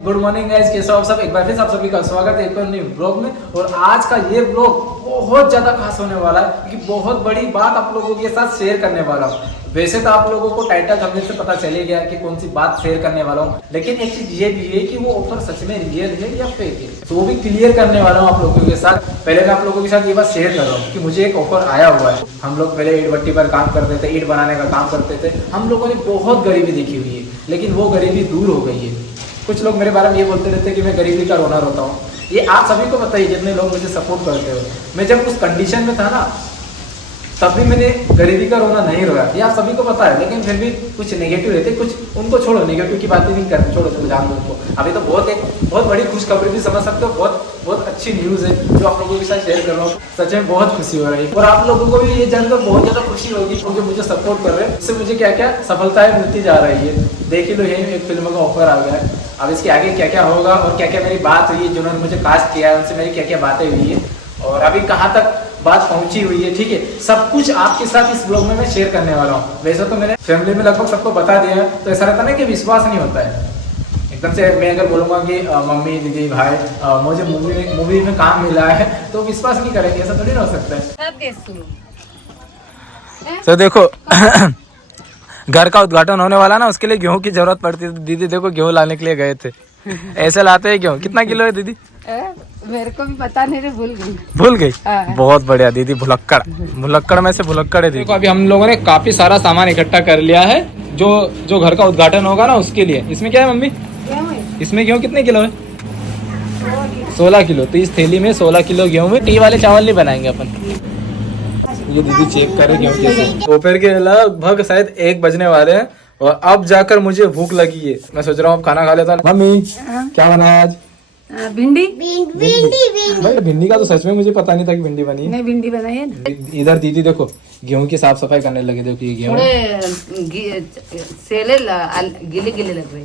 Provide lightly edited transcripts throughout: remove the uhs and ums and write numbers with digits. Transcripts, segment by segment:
Good morning guys, कैसे हो आप सब। एक बार फिर आप सभी का स्वागत है एक और नए ब्लॉग में। और आज का ये ब्लॉग बहुत ज्यादा खास होने वाला है क्योंकि बहुत बड़ी बात आप लोगों के साथ शेयर करने वाला हूँ। वैसे तो आप लोगों को टाइटल थंबनेल से पता चले गया कि कौन सी बात शेयर करने वाला हूँ, लेकिन एक चीज ये भी है कि वो ऑफर सच में रियल है या फेक है, तो वो भी क्लियर करने वाला हूँ आप लोगों के साथ। पहले मैं आप लोगों के साथ ये बात शेयर कर रहा हूँ कि मुझे एक ऑफर आया हुआ है। हम लोग पहले ईट भट्टी पर काम करते थे, ईट बनाने का काम करते थे। हम लोगों ने बहुत गरीबी देखी हुई है, लेकिन वो गरीबी दूर हो गई है। कुछ लोग मेरे बारे में ये बोलते रहते हैं कि मैं गरीबी का रोना रोता हूँ। ये आप सभी को पता ही, जितने लोग मुझे सपोर्ट करते हो। मैं जब उस कंडीशन में था ना, तब भी मैंने गरीबी का रोना नहीं रोया, ये आप सभी को पता है। लेकिन फिर भी कुछ नेगेटिव रहते, कुछ उनको छोड़ो, नेगेटिव की बातें नहीं करते, छोड़ो जान दो उनको। अभी तो बहुत बड़ी खुशखबरी भी समझ सकते हो, बहुत अच्छी न्यूज़ है जो आप लोगों के साथ शेयर कर रहा हूँ। सच में बहुत खुशी हो रही है और आप लोगों को भी ये जानकर बहुत ज़्यादा खुशी होगी क्योंकि मुझे सपोर्ट कर रहे हैं। इससे मुझे क्या क्या सफलताएं मिलती जा रही है। देख ही लो, यही एक फिल्म का ऑफर आ गया है। अब इसके आगे क्या क्या होगा और क्या क्या मेरी बात हुई है, जिन्होंने मुझे कास्ट किया है उनसे मेरी क्या क्या बातें हुई है और अभी कहाँ तक बात पहुंची हुई है, ठीक है, सब कुछ आपके साथ इस ब्लॉग में मैं शेयर करने वाला हूँ। वैसे तो मैंने फैमिली में लगभग सबको बता दिया है, तो ऐसा रहता ना कि विश्वास नहीं होता है एकदम से। मैं अगर बोलूँगा कि मम्मी दीदी भाई मुझे मूवी में काम मिला है, तो विश्वास नहीं करेंगे, ऐसा थोड़ी ना हो सकता है। तो देखो घर का उद्घाटन होने वाला ना, उसके लिए गेहूं की जरूरत पड़ती है। दीदी देखो गेहूं लाने के लिए गए थे। ऐसे लाते हैं गेहूं। कितना किलो है दीदी? मेरे को भी पता नहीं, रे भूल गई। बहुत बढ़िया दीदी, भुलक्कड़ में से भुलक्कड़ है। देखो अभी हम लोगों ने काफी सारा सामान इकट्ठा कर लिया है जो घर का उद्घाटन होगा ना उसके लिए। इसमें क्या है मम्मी? इसमें गेहूं कितने किलो है? 16 किलो। तो इस थैली में 16 किलो गेहूं में टी वाले चावल नहीं बनाएंगे अपन। ये दीदी चेक करे गेहूं कैसे। दोपहर के लगभग शायद 1 बजने वाले हैं और अब जाकर मुझे भूख लगी है। मैं सोच रहा हूँ अब खाना खा लेता हूँ। मम्मी क्या बनाया आज? भिंडी। भाई भिंडी का तो सच में मुझे पता नहीं था कि भिंडी बनी है। नहीं, भिंडी बनाई है। इधर दीदी देखो गेहूं की साफ सफाई करने लगे। देखो ये गेहूं सेले गिले गिले लग रहे,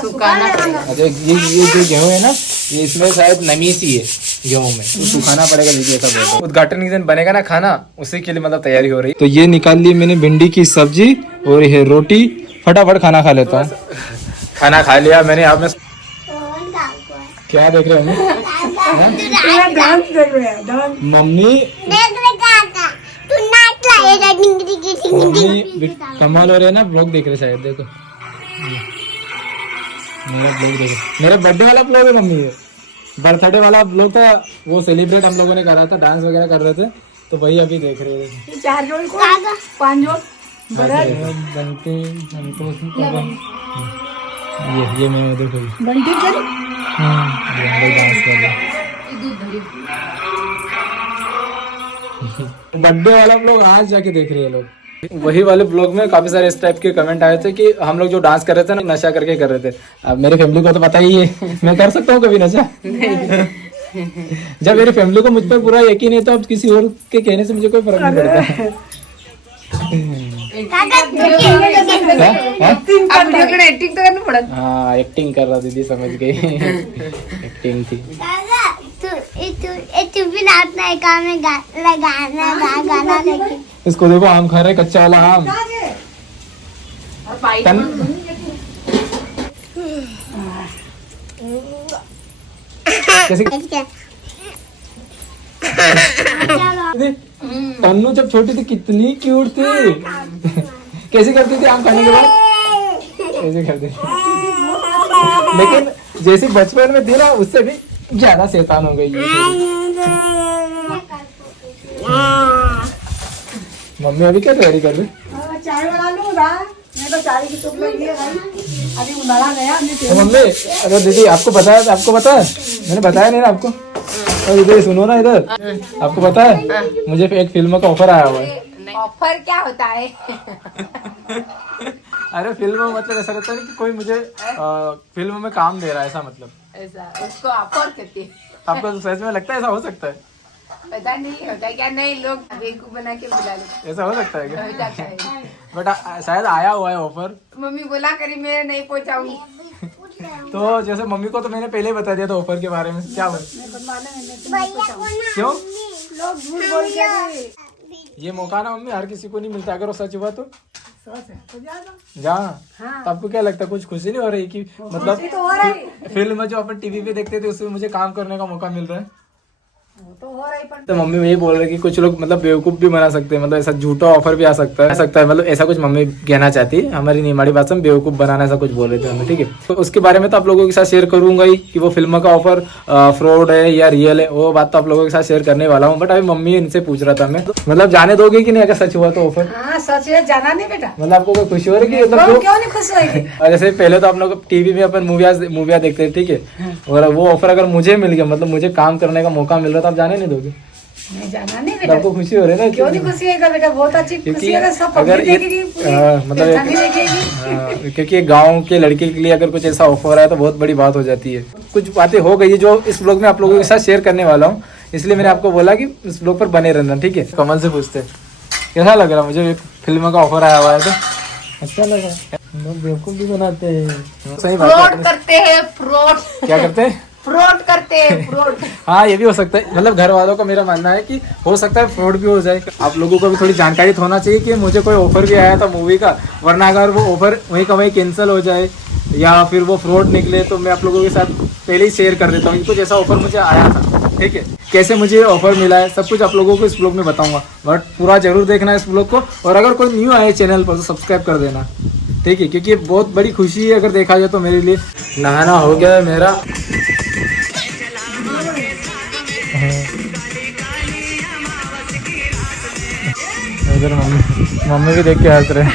सुखाना पड़ेगा। अच्छा, ये जो गेहूं है ना, ये इसमें शायद नमी सी है गेहूं में, तो सुखाना पड़ेगा दीदी, ऐसा बोलते हैं। उद्घाटन के दिन बनेगा ना खाना, उसी के लिए मतलब तैयारी हो रही है। तो ये निकाल ली मैंने भिंडी की सब्जी और ये रोटी। फटाफट खाना खा लेता हूँ। खाना खा लिया मैंने। आप में क्या देख रहे हैं? मम्मी कमाल हो रहे हैं ना, ब्लॉग देख रहे शायद। देखो मेरा ब्लॉग देखो, मेरा बर्थडे वाला ब्लॉग है मम्मी। ये बर्थडे वाला ब्लॉग था, वो सेलिब्रेट हम लोगों ने करा था, डांस वगैरह कर रहे थे, तो वही अभी देख रहे थे। 4 जोड़ 5 जोड़ बनते हमको ये मैं देखो बंटी कर। डांस कर रहे। बर्थडे वाला ब्लॉग आज जाके देख रहे हैं लोग। वही वाले ब्लॉग में काफी सारे इस टाइप के कमेंट आए थे कि हम लोग जो डांस कर रहे थे ना, नशा करके कर रहे थे। अब मेरी फैमिली को तो पता ही है मैं कर सकता हूँ कभी नशा। जब मेरी फैमिली को मुझ पर पूरा यकीन है, तो अब किसी और के कहने से मुझे कोई फर्क नहीं पड़ता। एक्टिंग तो करना पड़ा। हाँ, एक्टिंग कर रहा दीदी, समझ गई। एक्टिंग थी। इसको देखो आम खा रहे, कच्चा वाला आम। तन्नू जब छोटी थी कितनी क्यूट थी। कैसे करती थी आम खाने के बाद? कैसे करती थी? लेकिन जैसे बचपन में थी ना, उससे भी ज्यादा शैतान हो गई है। मम्मी अभी क्या तैयारी कर रही? चाय बना लूँ मैं तो चाय की टोप लगी है भाई। अभी उनाला गया तो मम्मी, अगर दीदी आपको पता है, मैंने बताया नहीं ना आपको। और इधर सुनो ना, इधर आपको पता है मुझे एक फिल्म का ऑफर आया हुआ है। ऑफर क्या होता है? अरे फिल्म मतलब ऐसा रहता है कि कोई मुझे फिल्म में काम दे रहा है, ऐसा मतलब। ऐसा उसको ऑफर कहते हैं। आपको तो सच में लगता है ऐसा हो सकता है? पता नहीं होता क्या, नहीं लोग बेवकूफ बना के बुला लेते। ऐसा हो सकता है क्या? हो जाता है। बट शायद आया हुआ है ऑफर। मम्मी बोला करी मैं नहीं पहुंचाऊंगी। तो जैसे मम्मी को तो मैंने पहले ही बता दिया था ऑफर के बारे में। क्या हुआ? क्यों? लोग झूठ बोल के ये मौका ना मम्मी हर किसी को नहीं मिलता, अगर वो सच हुआ तो। अफसोस है तो जा दो। जा। हाँ। तो आपको क्या लगता है, कुछ खुशी नहीं हो रही कि मतलब खुशी तो हो रही। फिल्म में जो अपन टीवी पे देखते थे उसमें मुझे काम करने का मौका मिल रहा है। वो तो हो रही पर तो मम्मी यही बोल रही कि कुछ लोग मतलब बेवकूफ भी बना सकते हैं, मतलब ऐसा झूठा ऑफर भी आ सकता है मतलब ऐसा कुछ मम्मी कहना चाहती है। हमारी निमाड़ी भाषा में बेवकूफ बनाना ऐसा कुछ बोल रहे थे हमें, ठीक है। तो उसके बारे में तो आप लोगों के साथ शेयर करूंगा ही कि वो फिल्म का ऑफर फ्रॉड है या रियल है, वो बात तो आप लोगों के साथ शेयर करने वाला हूँ। बट अभी मम्मी इनसे पूछ रहा था मैं, मतलब जाने दोगे कि नहीं अगर सच हुआ तो ऑफर? हाँ सच है, जाना नहीं बेटा। मतलब आपको कोई खुशी हो रही है कि मतलब क्यों नहीं खुश होगी? और जैसे पहले तो आप लोग टीवी में अपन मूवियाँ देखते थे, ठीक है, और वो ऑफर अगर मुझे मिल गया, मतलब मुझे काम करने का मौका मिल रहा तो आप जाने नहीं दोगे? नहीं जाना नहीं तो बेटा। आपको खुशी हो रही है ना? क्यों नहीं खुशी है बेटा, बहुत अच्छी खुशी है। सब अगर पब्लिक देखेगी, पूरी मतलब फैमिली देखेगी। क्योंकि गांव के लड़के के लिए अगर कुछ ऐसा ऑफर है तो बहुत बड़ी बात हो जाती है। कुछ बातें हो गई है जो इस ब्लॉग में आप लोगों के साथ शेयर करने वाला हूँ, इसलिए मैंने आपको बोला कि इस ब्लॉग पर बने रहना, ठीक है। कमल से पूछते कैसा लग रहा, मुझे एक फिल्म का ऑफर आया हुआ है तो अच्छा लग रहा है। लोग बेवकूफ भी बनाते हैं, सही बात है। फ्रॉड करते हैं, फ्रॉड क्या करते हैं? फ्रॉड करते हैं, फ्रॉड। हाँ ये भी हो सकता है, मतलब घर वालों का मेरा मानना है कि हो सकता है फ्रॉड भी हो जाए। आप लोगों को भी थोड़ी जानकारी तो होना चाहिए कि मुझे कोई ऑफर भी आया था मूवी का, वरना अगर वो ऑफर वहीं का वहीं कैंसिल हो जाए या फिर वो फ्रॉड निकले तो मैं आप लोगों के साथ पहले ही शेयर कर देता हूँ कि कुछ ऐसा ऑफर मुझे आया था, ठीक है। कैसे मुझे ऑफर मिला है सब कुछ आप लोगों को इस ब्लॉग में बताऊंगा, बट पूरा जरूर देखना है इस ब्लॉग को। और अगर कोई न्यू आए चैनल पर तो सब्सक्राइब कर देना, ठीक है, क्योंकि बहुत बड़ी खुशी है अगर देखा जाए तो मेरे लिए। नहाना हो गया है मेरा। इधर मम्मी भी देख के हंस रहे हैं।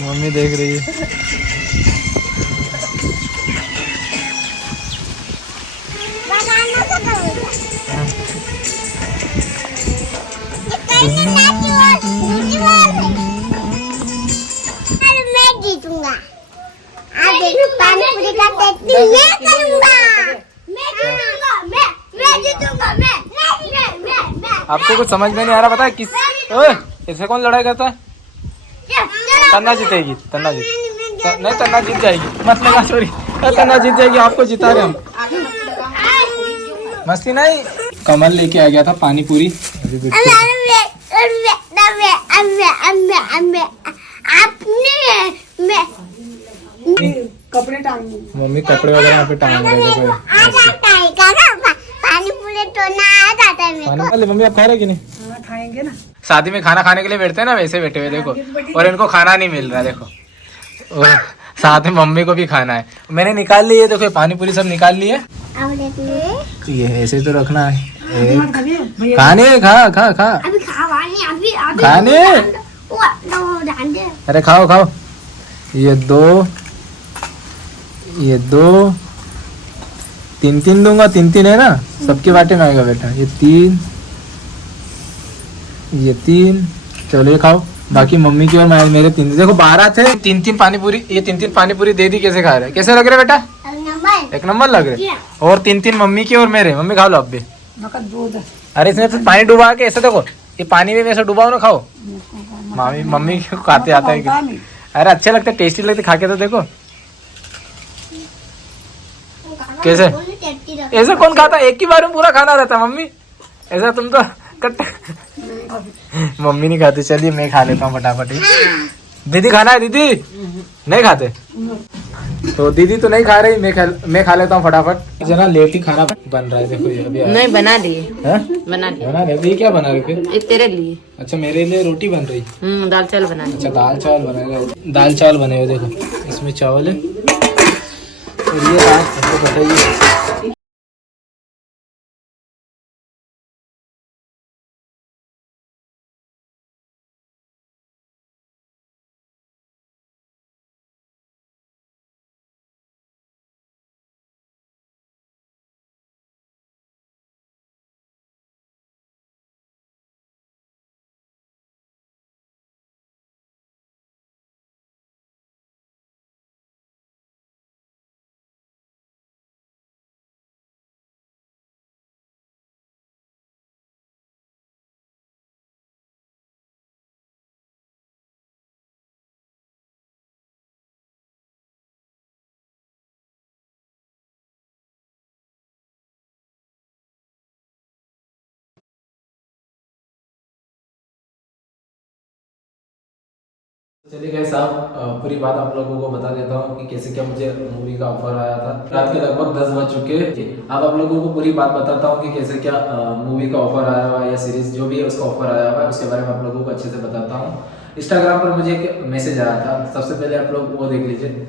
मम्मी देख रही है। मैं जीतूंगा। आज पानी पूरी का टेस्ट मैं करूंगा। मैं जीतूंगा। मैं जीतूंगा। मैं आपको कुछ समझ में नहीं आ रहा, पता है किस ओए इससे कौन लड़ाई करता है? तन्ना जीतेगी, तन्ना नहीं, तन्ना जीत जाएगी। मत लगा सॉरी, तन्ना जीत जाएगी, आपको जिता रहे हम। मस्ती नहीं। कमल लेके आ गया था पानी पूरी। कपड़े टांग मम्मी कपड़े वगैरह यहाँ पे टांग रहे थे। पानी पूरी तोड़ना आ जाता है मेरे को। मम्मी आप खा रहे कि नहीं? हाँ, खाएंगे ना। शादी में खाना खाने के लिए बैठते हैं ना, वैसे बैठे हुए देखो, और इनको खाना नहीं मिल रहा देखो, और साथ में मम्मी को भी खाना है। मैंने निकाल ली है, देखो ये पानी पूरी सब निकाल ली है। ये ऐसे तो रखना है। खाने खा खा खा अभी खावानी अभी खाने। डाल दे। अरे खाओ खाओ। ये दो, ये दो, तीन तीन दूंगा, तीन तीन है ना, सबके बाटे में आएगा बेटा। ये तीन, ये तीन, चलो ये खाओ। बाकी मम्मी की और मेरे तीन, देखो 12 थे, तीन तीन पानी पूरी, ये तीन तीन पानी पूरी दे दी। कैसे खा रहे, कैसे लग रहे बेटा? एक नंबर लग रहे। और तीन तीन मम्मी की और मेरे। मम्मी खा लो अब भी। दूध अरे इसमें फिर पानी डुबा के ऐसे देखो, ये पानी में ऐसे डुबाओ ना, खाओ। मामी मम्मी को खाते आता है कि अरे अच्छे लगते, टेस्टी लगते, खा के तो देखो कैसे। ऐसे कौन खाता, एक ही बार में पूरा खाना रहता मम्मी, ऐसा तुम तो कट। मम्मी नहीं खाती, चलिए मैं खा लेता हूँ फटाफट ही। दीदी खाना है? दीदी नहीं खाते तो दीदी तो नहीं खा रही, मैं खा लेता हूँ फटाफट। जना लेट ही खाना बन रहा है, देखो ये अभी नहीं बना दिए, हैं? बना दिए। बना रहे? ये क्या बना रहे फिर? ये तेरे लिए। अच्छा मेरे लिए रोटी बन रही। दाल चावल बना दिए। अच्छा दाल चावल बनेगा, दाल चावल बने हुए देखो, इसमें चावल है और ये आपको बताइए। चलिए गए साहब, पूरी बात आप लोगों को बता देता हूँ कि कैसे क्या मुझे मूवी का ऑफर आया था। रात के लगभग 10 बज चुके हैं। अब आप लोगों को पूरी बात बताता हूँ कि कैसे क्या मूवी का ऑफर आया हुआ है या सीरीज जो भी है उसका ऑफर आया हुआ है, उसके बारे में आप लोगों को अच्छे से बताता हूँ। इंस्टाग्राम पर मुझे एक मैसेज आया था, सबसे पहले आप लोग वो देख लीजिए।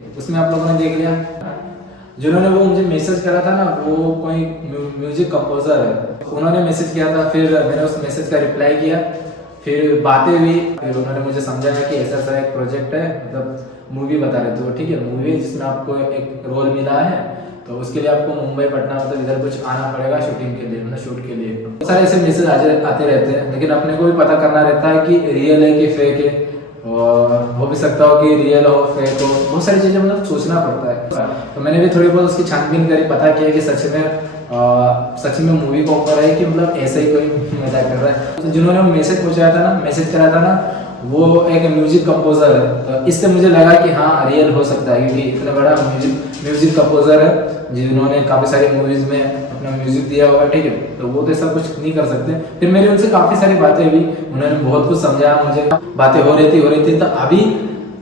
उसमें आप लोगों ने देख लिया, जिन्होंने वो मुझे मैसेज करा था ना, वो कोई म्यूजिक कंपोजर है, उन्होंने मैसेज किया था। फिर मैंने उस मैसेज का रिप्लाई किया, फिर बातें हुई, फिर उन्होंने मुझे समझाया कि ऐसा ऐसा एक प्रोजेक्ट है, मतलब मूवी बता रहे थे वो, ठीक है, मूवी जिसमें आपको एक रोल मिला है, तो उसके लिए आपको मुंबई पटना मतलब इधर कुछ आना पड़ेगा शूटिंग के लिए, मतलब शूट के लिए। बहुत सारे ऐसे मैसेज आते रहते हैं, लेकिन अपने को भी पता करना रहता है कि रियल है कि फेक है, और हो भी सकता हो कि रियल हो फेक हो, बहुत सारी चीजें मतलब सोचना पड़ता है। तो मैंने भी थोड़ी बहुत उसकी छानबीन करी, पता किया कि सच में मूवी का ऑफर है कि मतलब ऐसे ही कोई मजाक कर रहा है। तो जिन्होंने वो मैसेज पहुंचाया था ना, मैसेज करा था ना, वो एक म्यूजिक कंपोजर है। तो इससे मुझे लगा कि हाँ रियल हो सकता है, क्योंकि इतना बड़ा म्यूजिक कंपोजर है जिन्होंने काफी सारी मूवीज में अपना म्यूजिक दिया हुआ है, ठीक है, तो वो तो ऐसा कुछ नहीं कर सकते। फिर मेरी उनसे काफी सारी बातें हुई, उन्होंने बहुत कुछ समझाया मुझे, बातें हो रही थी। तो अभी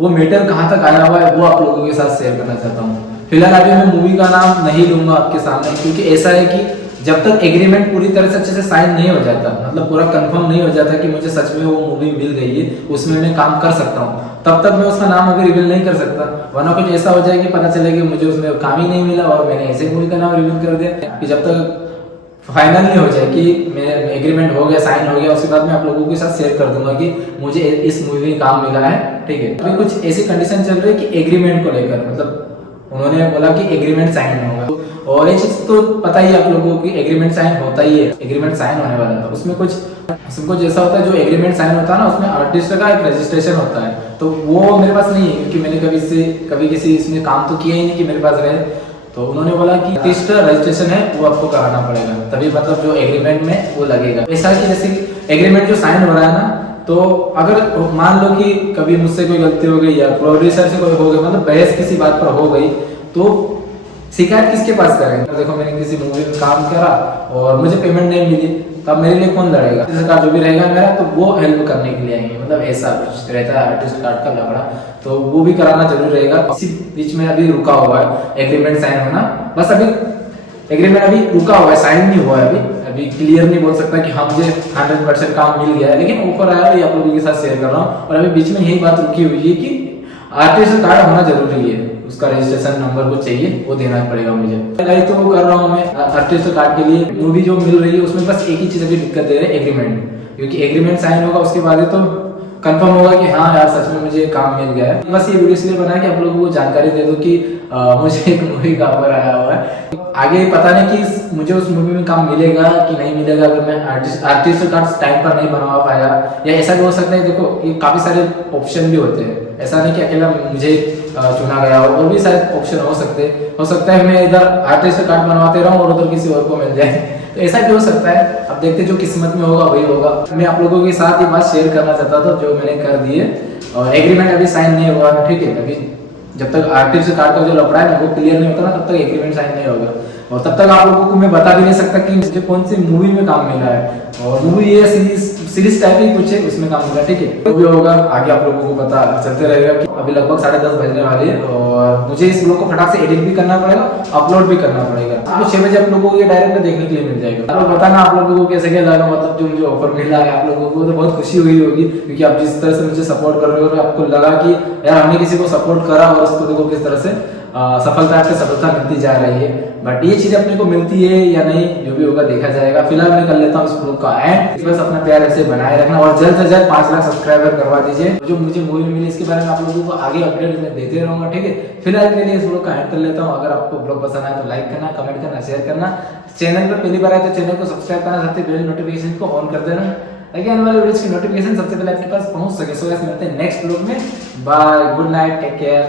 वो मैटर कहाँ तक आया हुआ है वो आप लोगों के साथ शेयर करना चाहता हूँ। फिलहाल अभी मैं मूवी का नाम नहीं लूंगा आपके सामने, क्योंकि ऐसा है कि जब तक एग्रीमेंट पूरी तरह से अच्छे से साइन नहीं हो जाता, मतलब पूरा कंफर्म नहीं हो जाता कि मुझे सच में वो मूवी मिल गई है, उसमें मैं काम कर सकता हूँ, तब तक मैं उसका नाम अभी रिवील नहीं कर सकता। वरना कुछ ऐसा हो जाए कि पता चले कि मुझे उसमें काम ही नहीं मिला और मैंने ऐसे मूवी का नाम रिवील कर दिया। कि जब तक फाइनल नहीं हो जाए कि मेरा एग्रीमेंट हो गया, साइन हो गया, उसके बाद मैं आप लोगों के साथ शेयर कर दूंगा कि मुझे इस मूवी में काम मिला है, ठीक है। अभी कुछ ऐसी कंडीशन चल रही है कि एग्रीमेंट को लेकर, मतलब उन्होंने बोला कि एग्रीमेंट साइन होगा, और ये चीज तो पता ही आप लोगों को कि एग्रीमेंट साइन होता ही है, एग्रीमेंट साइन होने वाला था। उसमें कुछ जैसा होता है, जो एग्रीमेंट साइन होता है ना, उसमें आर्टिस्ट का एक रजिस्ट्रेशन होता है, तो वो मेरे पास नहीं है, क्योंकि मैंने कभी किसी इसमें काम तो किया ही नहीं कि मेरे पास रहे। तो उन्होंने बोला कि आर्टिस्ट रजिस्ट्रेशन है वो आपको कराना पड़ेगा, तभी मतलब जो एग्रीमेंट में वो लगेगा। ऐसा कि जैसे एग्रीमेंट जो साइन हो रहा है ना, तो अगर मान लो कि कभी मुझसे कोई गलती हो गई या प्रोड्यूसर से कोई हो गई, मतलब बहस किसी बात पर हो गई, तो शिकायत किसके पास करेंगे? देखो मैंने किसी मूवी में काम करा और मुझे पेमेंट नहीं मिली, तब मेरे लिए कौन लड़ेगा? सरकार जो भी रहेगा मेरा, तो वो हेल्प करने के लिए आएंगे, मतलब ऐसा कुछ रहता है आर्टिस्ट कार्ड का लफड़ा, तो वो भी कराना जरूर रहेगा। इसी बीच में अभी रुका हुआ है एग्रीमेंट साइन होना, बस अभी एग्रीमेंट अभी रुका हुआ है, साइन नहीं हुआ है अभी क्लियर नहीं बोल सकता कि हाँ मुझे 100% काम मिल गया है, लेकिन ऑफर आया है, आप लोगों के साथ शेयर कर रहा हूँ। और अभी बीच में यही बात रुकी हुई है कि आर्टिस्ट कार्ड होना जरूरी है, उसका रजिस्ट्रेशन नंबर को चाहिए, वो देना पड़ेगा मुझे। तैयारी तो वो कर रहा हूँ मैं आर्टिस्ट कार्ड के लिए। मूवी जो मिल रही है उसमें बस एक ही चीज अभी दिक्कत दे रहे हैं, एग्रीमेंट, क्योंकि एग्रीमेंट साइन होगा उसके बाद तो कंफर्म होगा कि हाँ यार सच में मुझे काम मिल गया है। बस ये वीडियो इसलिए बना कि आप लोगों को जानकारी दे दो कि मुझे एक मूवी का ऑफर आया हुआ है। आगे पता नहीं कि मुझे उस मूवी में काम मिलेगा कि नहीं मिलेगा, अगर मैं आर्टिस्ट कार्ड टाइम पर नहीं बनवा पाया, या ऐसा भी हो सकता है। देखो ये काफी सारे ऑप्शन भी होते हैं, ऐसा नहीं कि अकेला मुझे चुना गया हो, और भी शायद ऑप्शन हो सकता है मैं इधर आर्टिस्ट कार्ड बनवाते रहूं और उधर किसी और को मिल जाए, तो ऐसा भी हो सकता है। अब देखते जो किस्मत में होगा वही होगा। मैं आप लोगों के साथ ये बात शेयर करना चाहता था जो मैंने कर दी है, और एग्रीमेंट अभी साइन नहीं हुआ, ठीक है। अभी जब तक आर्टिस्ट कार्ड का जो लफड़ा है ना वो क्लियर नहीं होता ना, तब तक एग्रीमेंट साइन नहीं होगा, और तब तक आप लोगों को मैं बता भी नहीं सकता कि मुझे कौन सी मूवी में काम मिला है। और मूवी ये सीरीज टाइप ही कुछ है, उसमें काम मिला, ठीक है। तो भी होगा आगे आप लोगों को पता चलते रहेगा। कि अभी लगभग 10:30 बजने वाले हैं, और मुझे इस ब्लॉग को फटाक से एडिट भी करना पड़ेगा, अपलोड भी करना पड़ेगा। आपको 6 बजे आप लोगों को ये डायरेक्ट देखने के लिए मिल जाएगा। आप बताना आप लोगों को कैसे क्या लगा, मतलब जो मुझे ऑफर मिला है आप लोगों को तो बहुत खुशी हुई होगी, क्योंकि आप जिस तरह से मुझे सपोर्ट कर रहे हो, आपको लगा कि यार हमने किसी को सपोर्ट करा और उसको देखो किस तरह से सफलता मिलती जा रही है। बट ये चीज अपने को मिलती है या नहीं, जो भी होगा देखा जाएगा। फिलहाल मैं कर लेता हूँ इस ब्लॉग का एंड। बस अपना प्यार ऐसे बनाए रखना, और जल्द से जल्द 5 लाख सब्सक्राइबर करवा दीजिए। जो मुझे मूवी मिली इसके बारे में आप लोगों को आगे अपडेट में देते रहूंगा, ठीक है। फिलहाल के लिए इस ब्लॉग का एंड कर लेता हूँ। अगर आपको ब्लॉग पसंद आए तो लाइक करना, कमेंट करना, शेयर करना। चैनल पर पहली बार आए तो चैनल को सब्सक्राइब करना, साथ ही बेल नोटिफिकेशन को ऑन कर देना, ताकि आने वाले वीडियोस की नोटिफिकेशन सबसे पहले आपके पास पहुंच सके। सो गाइस मिलते हैं नेक्स्ट ब्लॉग में। Bye, good night, take care.